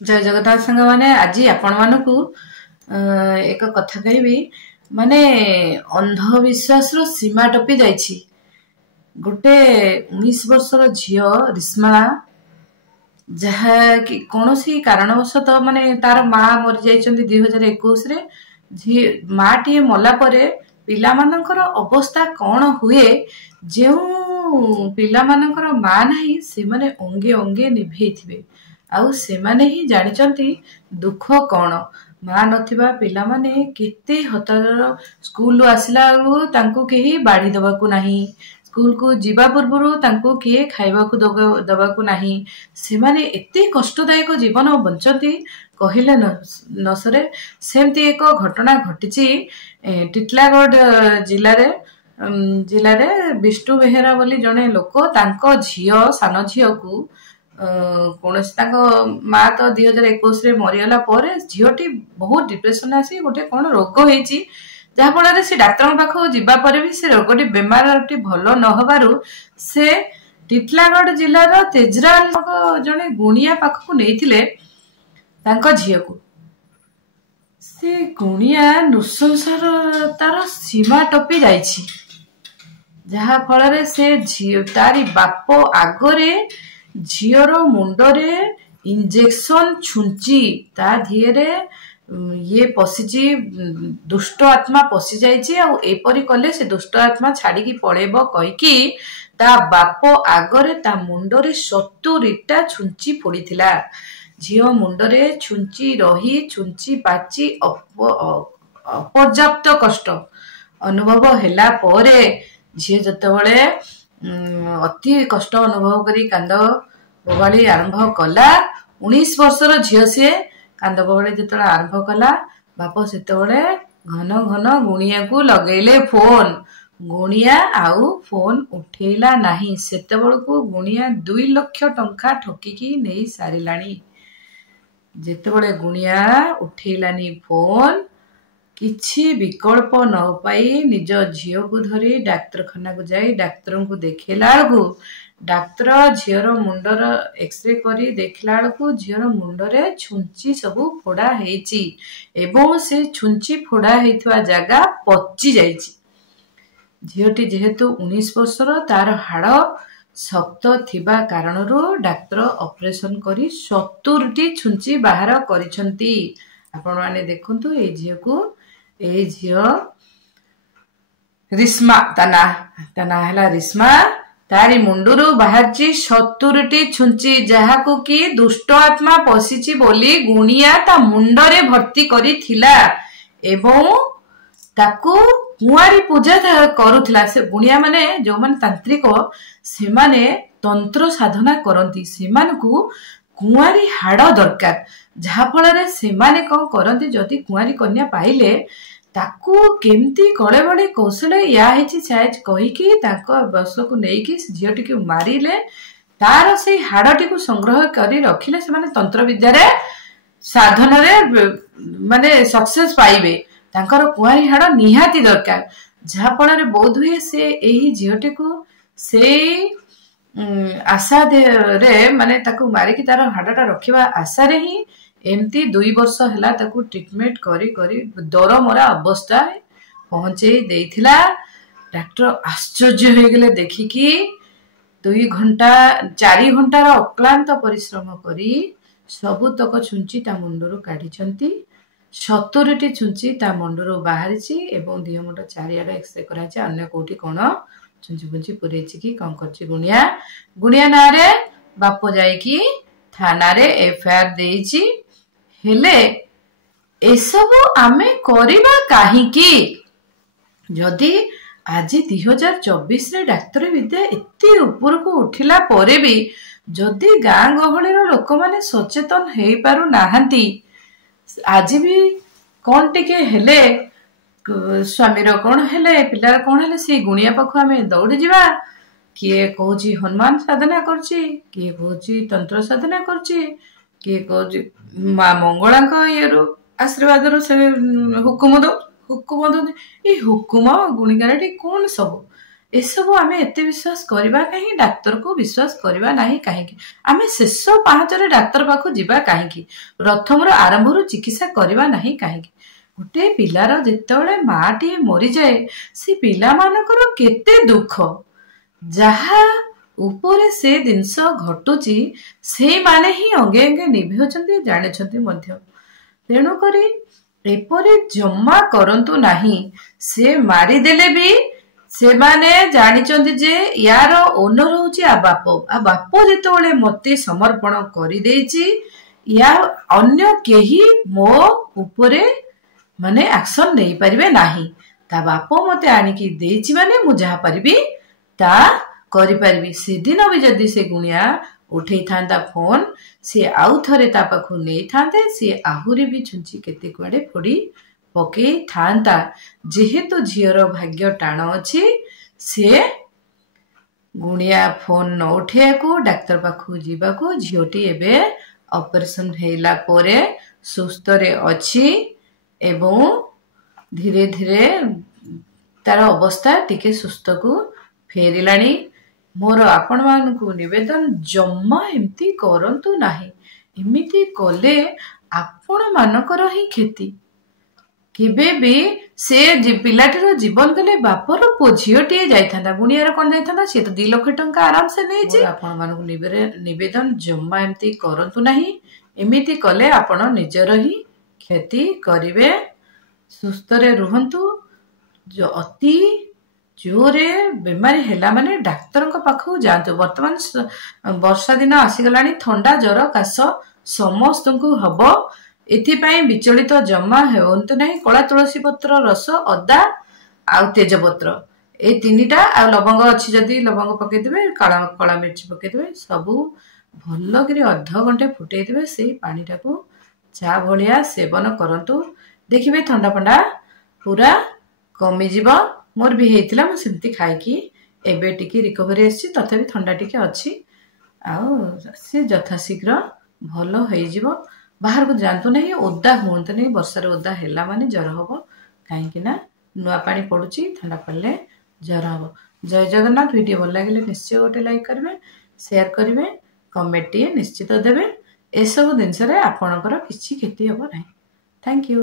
जय जगन्नाथ सांग मैंने आज आपण मानकु एक कथा कहबी माने अंधविश्वास रो सीमा टपी जाइछि। गोटे 19 वर्षर झियो रिस्मा जहा कि कौनसी कारणवशत माने तार माँ मरी जाइछन्ती 2021 रे माँ टीए मला परे पिला मानकर अवस्था कौन हुए जो पिला मानकर माँ नहीं से माने अंगे अंगे निभेइथिबे आउ से माने ही जानिचन्ती दुख कौन। माँ नथिबा पिला माने केते हतार स्कूल आसिला बेलू तांको केही बाढ़ी दबाकू नहीं, स्कूल को जीवा पूर्व तांको किए खाइबाकू दबाकू नहीं। से माने एते कष्टदायक जीवन बंचती कहले न सरे। सेमती एक घटना घटिची टिटलागढ़ जिले विष्णु बेहेरा बोली जने लोक तांको झियो सान झियो को कौन माँ तो 2021 रे मरीगला झीटी बहुत डिप्रेशन आसी गोटे कौन रोग होती जहाँफल से डाक्तर पाखक जीवा पर भी से रोगटी बेमारटी भल न हबारु से टिटलागढ़ जिलार तेजराल जड़े गुणिया पाखक नहीं झील को से गुणिया नृशंसार तार सीमा टपी जाइछि जहा फल से झील तारी बाप आगरे झीर मुंडरे इंजेक्शन छुंची ता धीरे ये पशिची दुष्ट आत्मा पशि जाइछि आ एपरी कले से दुष्ट आत्मा छाड़ी की पळेबो कहिकी ता बाप आगरे ता मुंडरे 70टा छुंची फोड़ीथिला। झियो मुंडरे छुंची रही छुंची पाची अपर्याप्त कष्ट अनुभव हेला परे झियो जतबळे अति कष्ट अनुभव करी कांद बोबाड़ी आरंभ कला। 19 वर्षर झियो से कांद बोबाड़ी जो आरंभ कला बाप से घन घन गुणिया को लगेले फोन। गुणिया आउ फोन उठेला नहीं सेतेबेलकु गुणिया 2 लाख टंका ठकिकी नहीं सारिलानी। जेतेबेले गुणिया उठेलानी फोन किछि विकल्प न पाई निज झियो को धरी डाक्तरखाना को जाई डाक्तर को देखेला बेलू डाक्तर झीर मुंडर एक्सरे करी देखला बेलू झीर मुंडरे छुंची सबू फोड़ा हेची एवं से छुंची फोड़ा हेथिवा जगह पची जाइछि। झीटी जेहेतु 19 वर्षर तार हाड़ शक्त थिबा कारणरू डाक्तर ऑपरेशन करी 70टी छुंची बाहर करिसंती। आपण माने देखंतु ए झियो को ए झियो रिस्मा तना हैला रिस्मा तारी मुंडुरु बाहरची 70टी छुंची जहाकू कि दुष्ट आत्मा पशिची बोली गुणिया ता मुंडरे भर्ती करी थिला एवं ताकू कुआरी पूजा करुथिला। से गुणिया माने जो माने तांत्रिक से माने तंत्र साधना करंती से मानकू कुआरी हाड़ दरकार जहा फल से माने कौन करंती जदि कुआरी कन्या पाइले ताकू केमती कड़े बड़े कौशल या कहीकि बस को लेकिन झीटी को मारिले तार से हाड़टी को संग्रह कर रखिले से माने तंत्र विद्या साधन माने सक्सेस पाइबे। तांकर कुआरी हाड़ निहाती दरकार जहा फल बोध हुए से यही झीटी को से आशा रे माने ताकू मारिकी तार हाड़टा रखिबा आशा रे ही एमती 2 वर्ष हैला ताकू ट्रीटमेंट करी करी दरमरा अवस्था पहुंचे देथिला। डॉक्टर आश्चर्य हो गले देखिकी 2 घंटा 4 घंटार अक्लांत परिश्रम करी सबुतक छुंची ता मुंडरू काढिचंती। 70टी छुंची ता मुंडरू बाहरिची एवं दिह मुंड चारियाडे एक्सरे कराइछि अन्य कोठी कोन छुंची पुंची पुरेछि कि कोन करछि गुणिया नारे बाप जाइकी थाना रे एफआईआर देइछि हेले एसबु आमे करिबा काहीकि जदि आज 2024 रे डाक्तर विद्या एते ऊपर को उठिला परे भी जदि गाँ गहली लोक माने सचेतन हेई पारु नाहंती आज भी कौन टिके हेले स्वामीर कौन हेले पिलार कौन हेले से गुणिया पाखु आमे दौड़ी जिबा किए कहूची हनुमान साधना करची किए कहूची तंत्र साधना करची किए कहूची माँ मंगला ये आशीर्वाद रो से हुकुम दो ये हुकुम गुणिगारटी कौन सब एसबू आम एत विश्वास करवा कहीं डाक्तर को विश्वास करवा ना कहीं आम शेष पाहाचर डाक्तर पाखु जीवा कहीं प्रथम आरंभ चिकित्सा करवा ना कहीं गोटे पिलार जिते माटी मरी जाए से पिला मानकर केते दुख जहा उपरे से जिनस घटुची से माने ही अंगे अंगे निभे जाने तेणुक एपरी जमा करंतु नाही से मारिदेले भी से माने जानिचंदी जे यार ओनर होची आ बाप जेतोले मते समर्पण करि देछि या अन्य केही मो उपरे माने एक्शन नहीं परिबे नाही ता बाप मते आनिकी देछि माने मु जहा परिबी ता करि परिबी से दिन भी जदी से गुणिया उठेई थांदा फोन से आउ थरे ता पाखु नहीं थांते से आहुरी भी छुंची केते कुआडे फोड़ी पके थांता जेहेतु झीर भाग्य टाण अच्छी से गुणिया फोन न उठे को डाक्तर पाखु जीवा को झीटी एबे ऑपरेशन हेला पोरे सुस्थ रे अच्छी एवं धीरे धीरे तार अवस्था टिके सुस्थ को फेरिलानी मोर आपण मानकु निवेदन जम्मा एमती करंतु नाही एमिति कले आपण मानकर ही खेती केबे भी से पिलाटीर जीवन गले बापर पो झीटी जाइथा गुणियार कौन जाइथा सी तो 2 लाख टंका आराम से नहीं आपण मानकु निवेदन जम्मा एमती करंतु नाही एमिति कले आपण निजर ही खेती करिवे सुस्थ रे रुहंतु जो अति जोरे बेमारी हेला माने डाक्तर पाखु जातु वर्तमान वर्षा दिन आसीगलानी थंडा जर काश समस्त को हबो एथिपाई विचलित जमा हेउंतु नाही कला तुलसी पत्र रस अदा आ तेजपत्र ए तीनिटा आ लवंग अछि जदी लवंग पके देबे काला मिर्च पके देबे सबु भल्ल करी अर्ध घंटे फुटै देबे सेही पानी टाको चा भलिया सेवन करंतु देखिबे ठंडा फंडा पूरा कमी जीव मोर भी हेतिला मु सेमती खाइकी एबे टिके रिकवरी आछि तथापि ठंडा टिके अछि आ से यथाशीघ्र भल होई जीव बाहर को जानतु नहीं ओदा हुंत नहीं वर्षा रे ओदा हेला माने जर हबो काहे कि ना नुआ पानी पडुची ठंडा पड़ले जर हबो। जय जगन्नाथ। वीडियो भल लागिले निश्चय गोटे लाइक करबे शेयर करबे कमेंट निश्चित देबे ए सब दिन रे आपनकर किछि क्षति हबो नाही। Thank you.